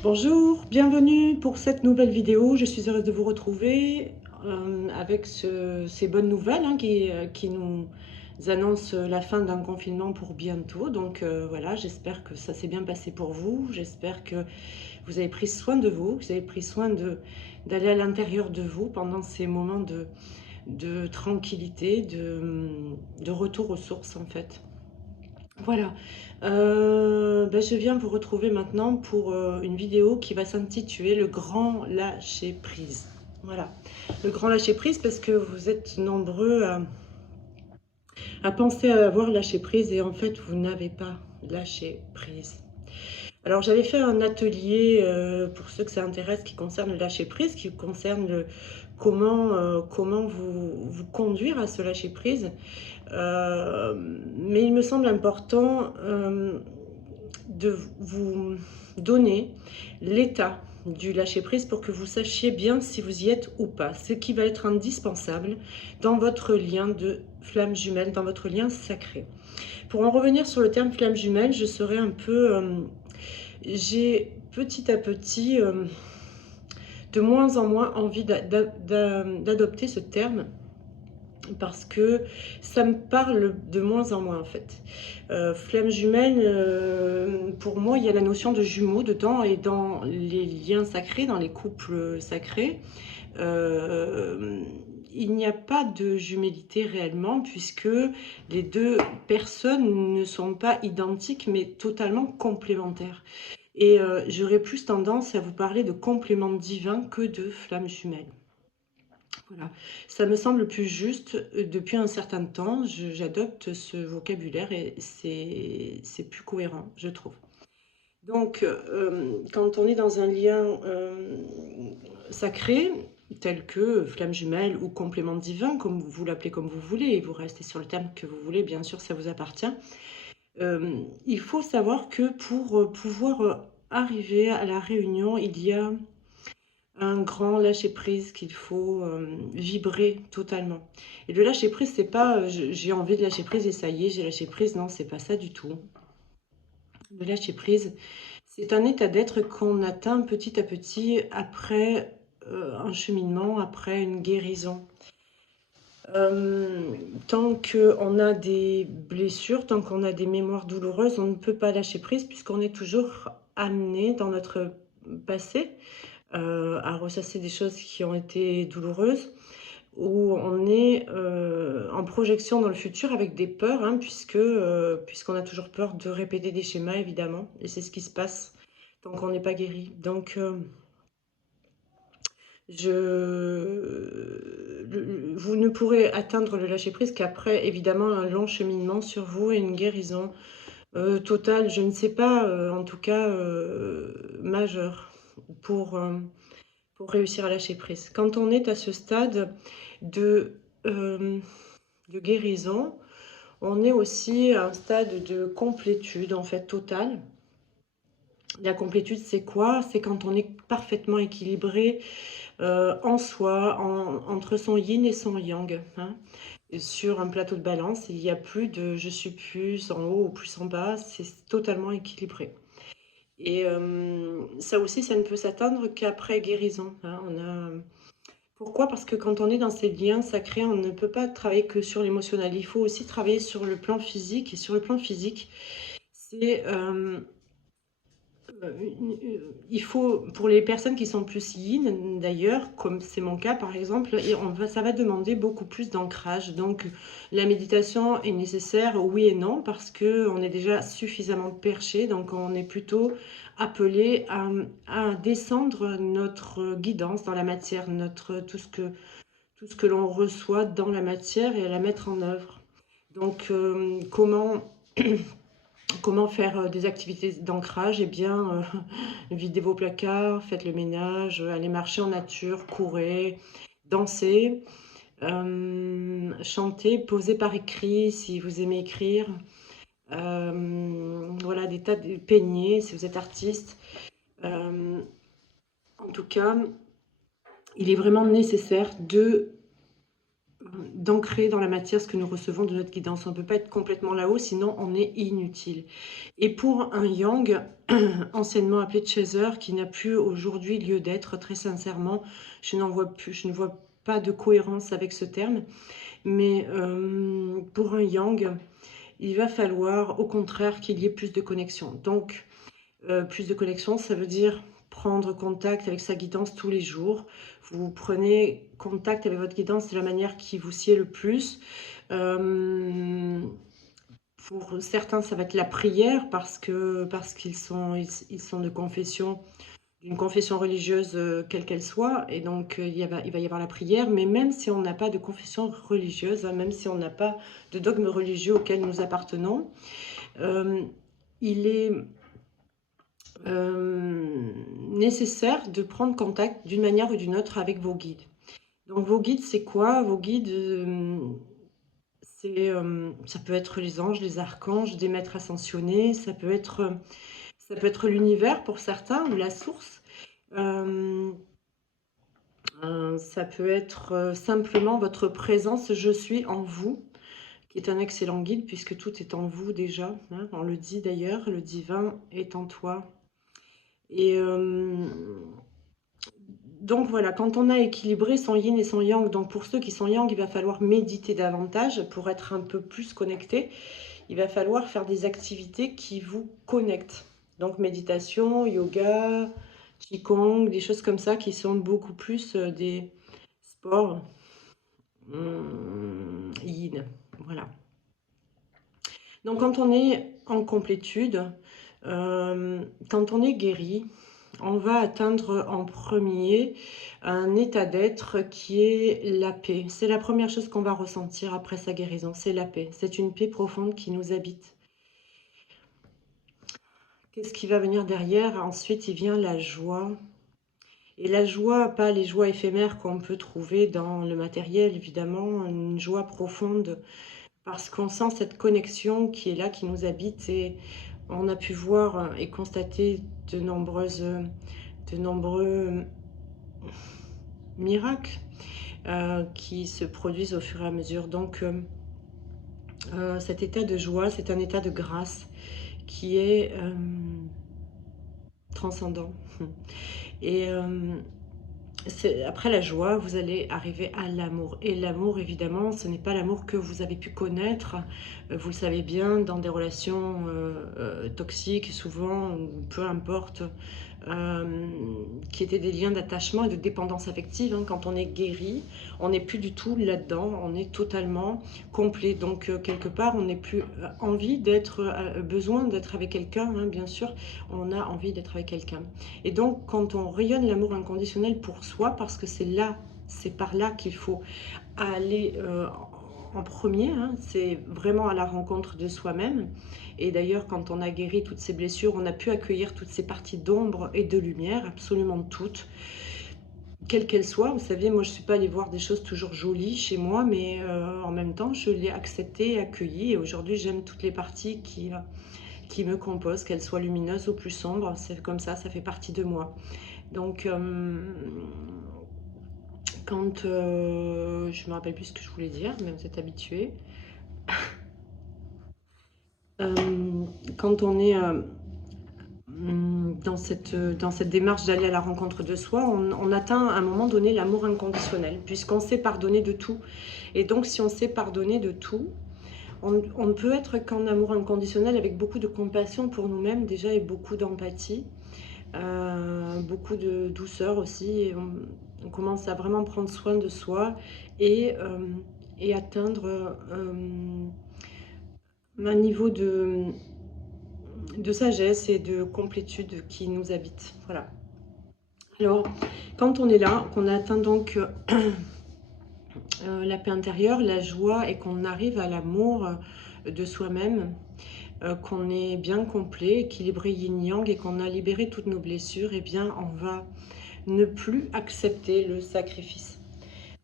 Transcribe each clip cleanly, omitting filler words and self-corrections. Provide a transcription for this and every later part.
Bonjour, bienvenue pour cette nouvelle vidéo. Je suis heureuse de vous retrouver avec ces bonnes nouvelles qui nous annoncent la fin d'un confinement pour bientôt. Donc voilà, j'espère que ça s'est bien passé pour vous. J'espère que vous avez pris soin de vous, que vous avez pris soin d'aller à l'intérieur de vous pendant ces moments de tranquillité, de retour aux sources en fait. Voilà. Je viens vous retrouver maintenant pour une vidéo qui va s'intituler Le grand lâcher prise. Voilà. Le grand lâcher prise parce que vous êtes nombreux à penser à avoir lâché prise et en fait vous n'avez pas lâché prise. Alors j'avais fait un atelier pour ceux que ça intéresse qui concerne le lâcher prise, qui concerne comment vous conduire à ce lâcher prise. Mais il me semble important de vous donner l'état du lâcher-prise pour que vous sachiez bien si vous y êtes ou pas. Ce qui va être indispensable dans votre lien de flamme jumelle, dans votre lien sacré. Pour en revenir sur le terme flamme jumelle, je serai un peu... j'ai petit à petit, de moins en moins envie d'adopter ce terme parce que ça me parle de moins en moins en fait. Flamme jumelle, pour moi, il y a la notion de jumeaux dedans et dans les liens sacrés, dans les couples sacrés, euh, il n'y a pas de jumélité réellement puisque les deux personnes ne sont pas identiques mais totalement complémentaires. Et j'aurais plus tendance à vous parler de complément divin que de flamme jumelle. Voilà, ça me semble plus juste. Depuis un certain temps, j'adopte ce vocabulaire et c'est plus cohérent, je trouve. Donc, quand on est dans un lien sacré, tel que flamme jumelle ou complément divin, comme vous l'appelez comme vous voulez, et vous restez sur le terme que vous voulez, bien sûr, ça vous appartient, il faut savoir que pour pouvoir arriver à la réunion, il y a un grand lâcher-prise qu'il faut vibrer totalement. Et le lâcher-prise, c'est pas j'ai envie de lâcher prise et ça y est, j'ai lâché prise. Non, c'est pas ça du tout. Le lâcher-prise, c'est un état d'être qu'on atteint petit à petit après un cheminement, après une guérison. Tant qu'on a des blessures, tant qu'on a des mémoires douloureuses, on ne peut pas lâcher prise puisqu'on est toujours amené dans notre passé à ressasser des choses qui ont été douloureuses, où on est en projection dans le futur avec des peurs, hein, puisqu'on a toujours peur de répéter des schémas, évidemment, et c'est ce qui se passe tant qu'on n'est pas guéri. Donc, vous ne pourrez atteindre le lâcher-prise qu'après, évidemment, un long cheminement sur vous et une guérison totale, je ne sais pas, en tout cas majeure, pour réussir à lâcher prise. Quand on est à ce stade de, euh, de guérison, on est aussi à un stade de complétude, en fait, totale. La complétude, c'est quoi? C'est quand on est parfaitement équilibré en soi, entre son yin et son yang. Hein. Et sur un plateau de balance, il n'y a plus de je suis plus en haut ou plus en bas, c'est totalement équilibré. Et ça aussi, ça ne peut s'atteindre qu'après guérison. Hein. Pourquoi? Parce que quand on est dans ces liens sacrés, on ne peut pas travailler que sur l'émotionnel. Il faut aussi travailler sur le plan physique. Et sur le plan physique, c'est il faut, pour les personnes qui sont plus yin d'ailleurs, comme c'est mon cas par exemple, et ça va demander beaucoup plus d'ancrage. Donc la méditation est nécessaire, oui et non, parce qu'on est déjà suffisamment perché, donc on est plutôt appelé à descendre notre guidance dans la matière, tout ce que l'on reçoit dans la matière et à la mettre en œuvre. Donc comment faire des activités d'ancrage? Eh bien, videz vos placards, faites le ménage, allez marcher en nature, courez, dansez, chantez, posez par écrit si vous aimez écrire. Voilà, des tas de peignez si vous êtes artiste. En tout cas, il est vraiment nécessaire de d'ancrer dans la matière ce que nous recevons de notre guidance. On ne peut pas être complètement là-haut, sinon on est inutile. Et pour un yang, anciennement appelé chaser, qui n'a plus aujourd'hui lieu d'être, très sincèrement, je n'en vois plus, je ne vois pas de cohérence avec ce terme, mais pour un yang, il va falloir au contraire qu'il y ait plus de connexion. Donc, plus de connexion, ça veut dire prendre contact avec sa guidance tous les jours. Vous prenez contact avec votre guidance de la manière qui vous sied le plus. Pour certains, ça va être la prière parce qu'ils sont, ils sont de confession, d'une confession religieuse quelle qu'elle soit, et donc il va y avoir la prière. Mais même si on n'a pas de confession religieuse, hein, même si on n'a pas de dogme religieux auquel nous appartenons, il est nécessaire de prendre contact d'une manière ou d'une autre avec vos guides. Donc vos guides, c'est quoi? Vos guides, ça peut être les anges, les archanges, des maîtres ascensionnés, ça peut être l'univers pour certains, ou la source. Ça peut être simplement votre présence, je suis en vous, qui est un excellent guide puisque tout est en vous déjà, hein, on le dit d'ailleurs, le divin est en toi. Et donc voilà, quand on a équilibré son yin et son yang, donc pour ceux qui sont yang, il va falloir méditer davantage pour être un peu plus connecté. Il va falloir faire des activités qui vous connectent. Donc méditation, yoga, qigong, des choses comme ça qui sont beaucoup plus des sports yin. Voilà. Donc quand on est en complétude, quand on est guéri, on va atteindre en premier un état d'être qui est la paix. C'est la première chose qu'on va ressentir après sa guérison, c'est la paix. C'est une paix profonde qui nous habite. Qu'est-ce qui va venir derrière? Ensuite, il vient la joie. Et la joie, pas les joies éphémères qu'on peut trouver dans le matériel, évidemment, une joie profonde, parce qu'on sent cette connexion qui est là, qui nous habite, et on a pu voir et constater de nombreux miracles qui se produisent au fur et à mesure. Donc cet état de joie, c'est un état de grâce qui est transcendant. Et après la joie, vous allez arriver à l'amour. Et l'amour, évidemment, ce n'est pas l'amour que vous avez pu connaître. Vous le savez bien, dans des relations toxiques, souvent, ou peu importe, qui étaient des liens d'attachement et de dépendance affective. Hein. Quand on est guéri, on n'est plus du tout là-dedans. On est totalement complet. Donc, quelque part, on n'est plus envie d'être, besoin d'être avec quelqu'un, hein, bien sûr. On a envie d'être avec quelqu'un. Et donc, quand on rayonne l'amour inconditionnel pour soi, parce que c'est là, c'est par là qu'il faut aller en premier, hein, c'est vraiment à la rencontre de soi-même. Et d'ailleurs, quand on a guéri toutes ces blessures, on a pu accueillir toutes ces parties d'ombre et de lumière, absolument toutes, quelles qu'elles soient. Vous savez, moi, je ne suis pas allée voir des choses toujours jolies chez moi, mais en même temps, je l'ai accepté, accueilli. Et aujourd'hui, j'aime toutes les parties qui me composent, qu'elles soient lumineuses ou plus sombres. C'est comme ça fait partie de moi. Donc, quand je me rappelle plus ce que je voulais dire, mais vous êtes habitués. Quand on est dans cette démarche d'aller à la rencontre de soi, on atteint à un moment donné l'amour inconditionnel, puisqu'on sait pardonner de tout. Et donc, si on sait pardonner de tout, on ne peut être qu'en amour inconditionnel, avec beaucoup de compassion pour nous-mêmes déjà, et beaucoup d'empathie, beaucoup de douceur aussi. Et on commence à vraiment prendre soin de soi et atteindre un niveau de sagesse et de complétude qui nous habite. Voilà. Alors, quand on est là, qu'on atteint donc la paix intérieure, la joie, et qu'on arrive à l'amour de soi-même, qu'on est bien complet, équilibré yin-yang, et qu'on a libéré toutes nos blessures, eh bien, on va ne plus accepter le sacrifice.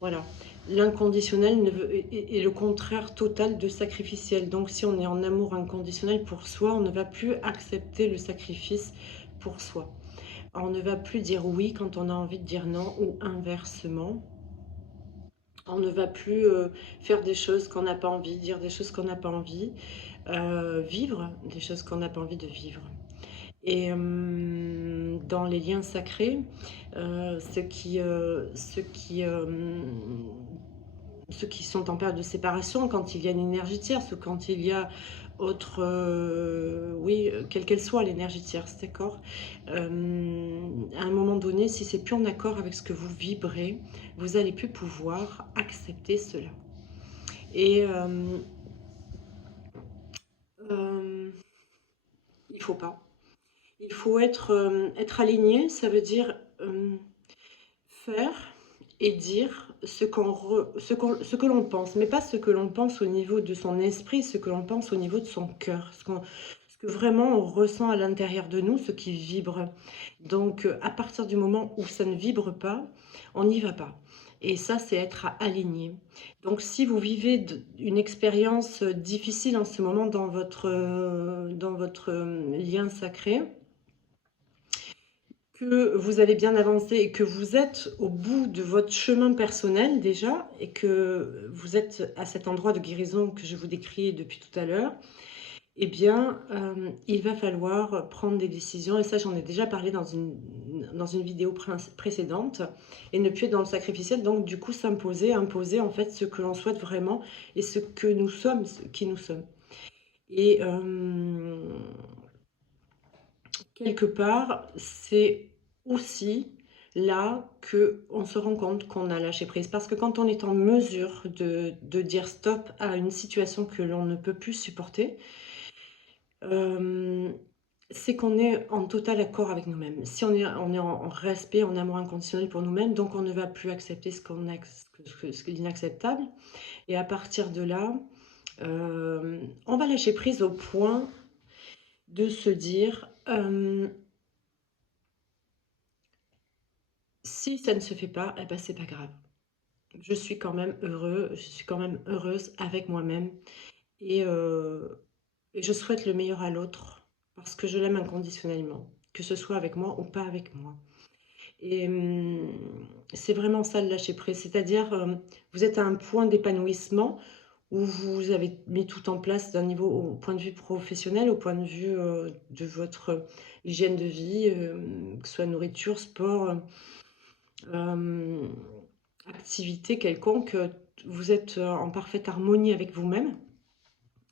Voilà. L'inconditionnel est le contraire total de sacrificiel. Donc, si on est en amour inconditionnel pour soi, on ne va plus accepter le sacrifice pour soi. On ne va plus dire oui quand on a envie de dire non, ou inversement. On ne va plus faire des choses qu'on n'a pas envie, dire des choses qu'on n'a pas envie, vivre des choses qu'on n'a pas envie de vivre. Et dans les liens sacrés, ceux qui sont en période de séparation, quand il y a une énergie tierce ou quand il y a autre, oui, quelle qu'elle soit l'énergie tierce, d'accord. À un moment donné, si c'est plus en accord avec ce que vous vibrez, vous allez plus pouvoir accepter cela. Et il faut pas. Il faut être aligné, ça veut dire faire et dire ce que l'on pense, mais pas ce que l'on pense au niveau de son esprit, ce que l'on pense au niveau de son cœur, ce que vraiment on ressent à l'intérieur de nous, ce qui vibre. Donc à partir du moment où ça ne vibre pas, on n'y va pas. Et ça, c'est être aligné. Donc si vous vivez une expérience difficile en ce moment dans votre lien sacré, que vous avez bien avancé et que vous êtes au bout de votre chemin personnel déjà, et que vous êtes à cet endroit de guérison que je vous décris depuis tout à l'heure, eh bien, il va falloir prendre des décisions, et ça j'en ai déjà parlé dans une vidéo précédente, et ne plus être dans le sacrificiel, donc du coup s'imposer, imposer en fait ce que l'on souhaite vraiment, et ce que nous sommes, ce qui nous sommes. Et quelque part, c'est aussi là que on se rend compte qu'on a lâché prise. Parce que quand on est en mesure de dire stop à une situation que l'on ne peut plus supporter, c'est qu'on est en total accord avec nous-mêmes. Si on est en respect, en amour inconditionnel pour nous-mêmes, donc on ne va plus accepter ce qui est inacceptable. Et à partir de là, on va lâcher prise au point de se dire... si ça ne se fait pas, eh ben, c'est pas grave. Je suis quand même heureux, je suis quand même heureuse avec moi-même, et, et je souhaite le meilleur à l'autre parce que je l'aime inconditionnellement, que ce soit avec moi ou pas avec moi. Et c'est vraiment ça le lâcher prise, c'est-à-dire vous êtes à un point d'épanouissement où vous avez mis tout en place d'un niveau au point de vue professionnel, au point de vue de votre hygiène de vie, que ce soit nourriture, sport, euh, activité quelconque, vous êtes en parfaite harmonie avec vous-même.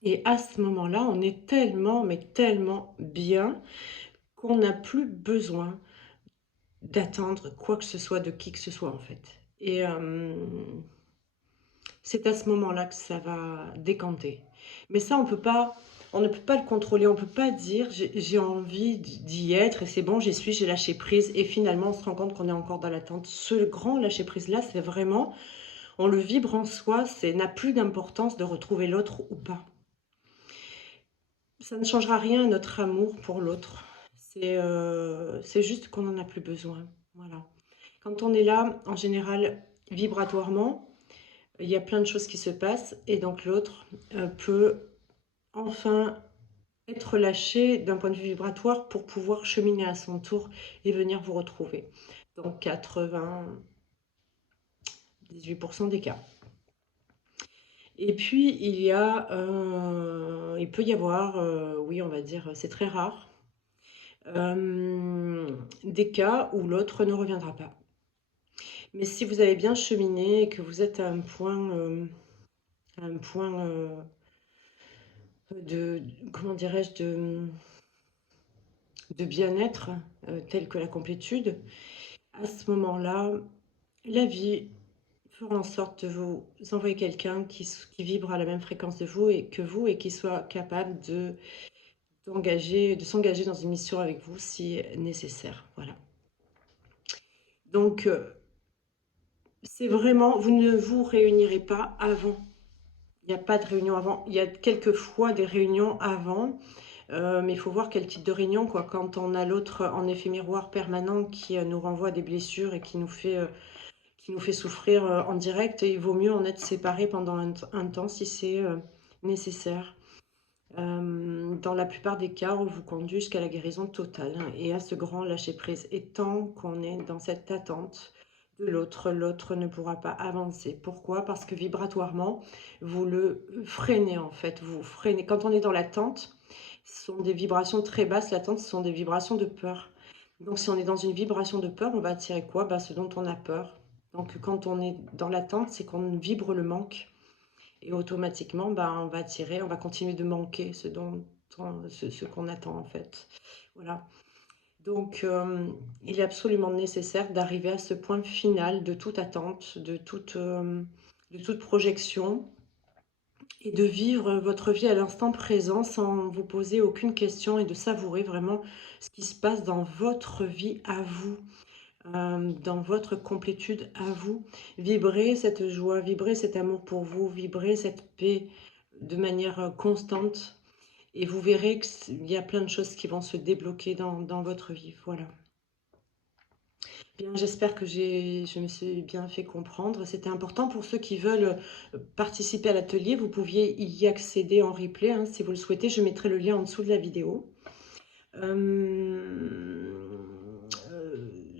Et à ce moment-là, on est tellement, mais tellement bien qu'on n'a plus besoin d'attendre quoi que ce soit de qui que ce soit en fait. Et c'est à ce moment-là que ça va décanter. Mais ça, on ne peut pas le contrôler. On ne peut pas dire j'ai envie d'y être et c'est bon, j'y suis, j'ai lâché prise. Et finalement, on se rend compte qu'on est encore dans l'attente. Ce grand lâcher prise-là, c'est vraiment, on le vibre en soi, ça n'a plus d'importance de retrouver l'autre ou pas. Ça ne changera rien à notre amour pour l'autre. C'est juste qu'on n'en a plus besoin. Voilà. Quand on est là, en général, vibratoirement, il y a plein de choses qui se passent et donc l'autre peut enfin être lâché d'un point de vue vibratoire pour pouvoir cheminer à son tour et venir vous retrouver. Donc 98% des cas. Et puis il peut y avoir, oui on va dire, c'est très rare, des cas où l'autre ne reviendra pas. Mais si vous avez bien cheminé et que vous êtes à un point comment dirais-je, de bien-être, tel que la complétude, à ce moment-là, la vie fera en sorte de vous envoyer quelqu'un qui vibre à la même fréquence de vous et qui soit capable de s'engager dans une mission avec vous si nécessaire. Voilà. Donc, c'est vraiment, vous ne vous réunirez pas avant. Il n'y a pas de réunion avant. Il y a quelquefois des réunions avant, mais il faut voir quel type de réunion, quoi. Quand on a l'autre en effet miroir permanent qui nous renvoie à des blessures et qui nous fait souffrir en direct, il vaut mieux en être séparé pendant un temps si c'est nécessaire. Dans la plupart des cas, on vous conduit jusqu'à la guérison totale et à ce grand lâcher-prise. Et tant qu'on est dans cette attente de l'autre. L'autre ne pourra pas avancer. Pourquoi? Parce que vibratoirement, vous le freinez en fait. Vous freinez. Quand on est dans l'attente, ce sont des vibrations très basses. L'attente, ce sont des vibrations de peur. Donc si on est dans une vibration de peur, on va attirer quoi? Bah, ce dont on a peur. Donc quand on est dans l'attente, c'est qu'on vibre le manque. Et automatiquement, bah, on va attirer, on va continuer de manquer ce qu'on attend en fait. Voilà. Donc, il est absolument nécessaire d'arriver à ce point final de toute attente, de toute projection, et de vivre votre vie à l'instant présent sans vous poser aucune question et de savourer vraiment ce qui se passe dans votre vie à vous, dans votre complétude à vous. Vibrez cette joie, vibrez cet amour pour vous, vibrez cette paix de manière constante. Et vous verrez qu'il y a plein de choses qui vont se débloquer dans votre vie. Voilà. Bien, j'espère que je me suis bien fait comprendre. C'était important pour ceux qui veulent participer à l'atelier. Vous pouviez y accéder en replay, hein, si vous le souhaitez. Je mettrai le lien en dessous de la vidéo.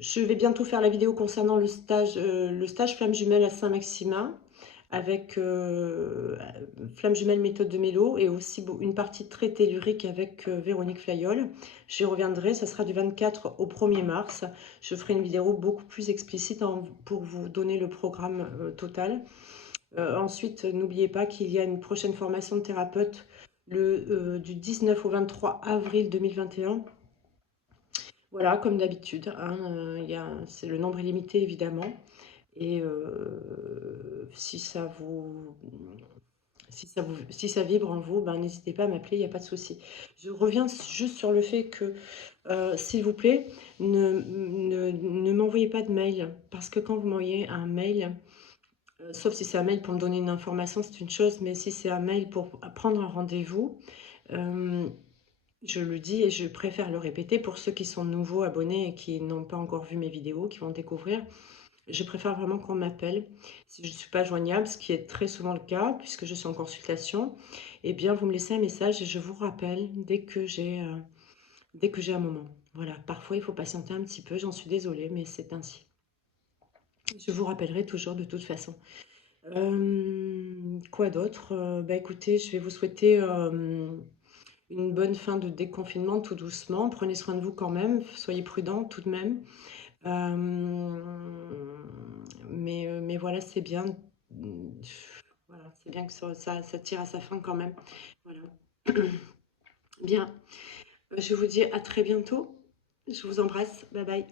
Je vais bientôt faire la vidéo concernant le stage Flamme Jumelle à Saint-Maximin avec Flamme Jumelle méthode de Mélo et aussi une partie très tellurique avec Véronique Flayol. J'y reviendrai, ça sera du 24 au 1er mars. Je ferai une vidéo beaucoup plus explicite pour vous donner le programme total. Ensuite, n'oubliez pas qu'il y a une prochaine formation de thérapeute du 19 au 23 avril 2021. Voilà, comme d'habitude, hein, c'est le nombre est limité évidemment. Et si ça vibre en vous, ben, n'hésitez pas à m'appeler, il n'y a pas de souci. Je reviens juste sur le fait que, s'il vous plaît, ne m'envoyez pas de mail. Parce que quand vous m'envoyez un mail, sauf si c'est un mail pour me donner une information, c'est une chose, mais si c'est un mail pour prendre un rendez-vous, je le dis et je préfère le répéter pour ceux qui sont nouveaux abonnés et qui n'ont pas encore vu mes vidéos, qui vont découvrir. Je préfère vraiment qu'on m'appelle. Si je ne suis pas joignable, ce qui est très souvent le cas, puisque je suis en consultation, eh bien, vous me laissez un message et je vous rappelle dès que j'ai un moment. Voilà, parfois, il faut patienter un petit peu, j'en suis désolée, mais c'est ainsi. Je vous rappellerai toujours de toute façon. Quoi d'autre? Bah, écoutez, je vais vous souhaiter une bonne fin de déconfinement tout doucement. Prenez soin de vous quand même, soyez prudents tout de même. Mais voilà, c'est bien. Voilà, c'est bien que ça tire à sa fin quand même. Voilà. Bien. Je vous dis à très bientôt. Je vous embrasse. Bye bye.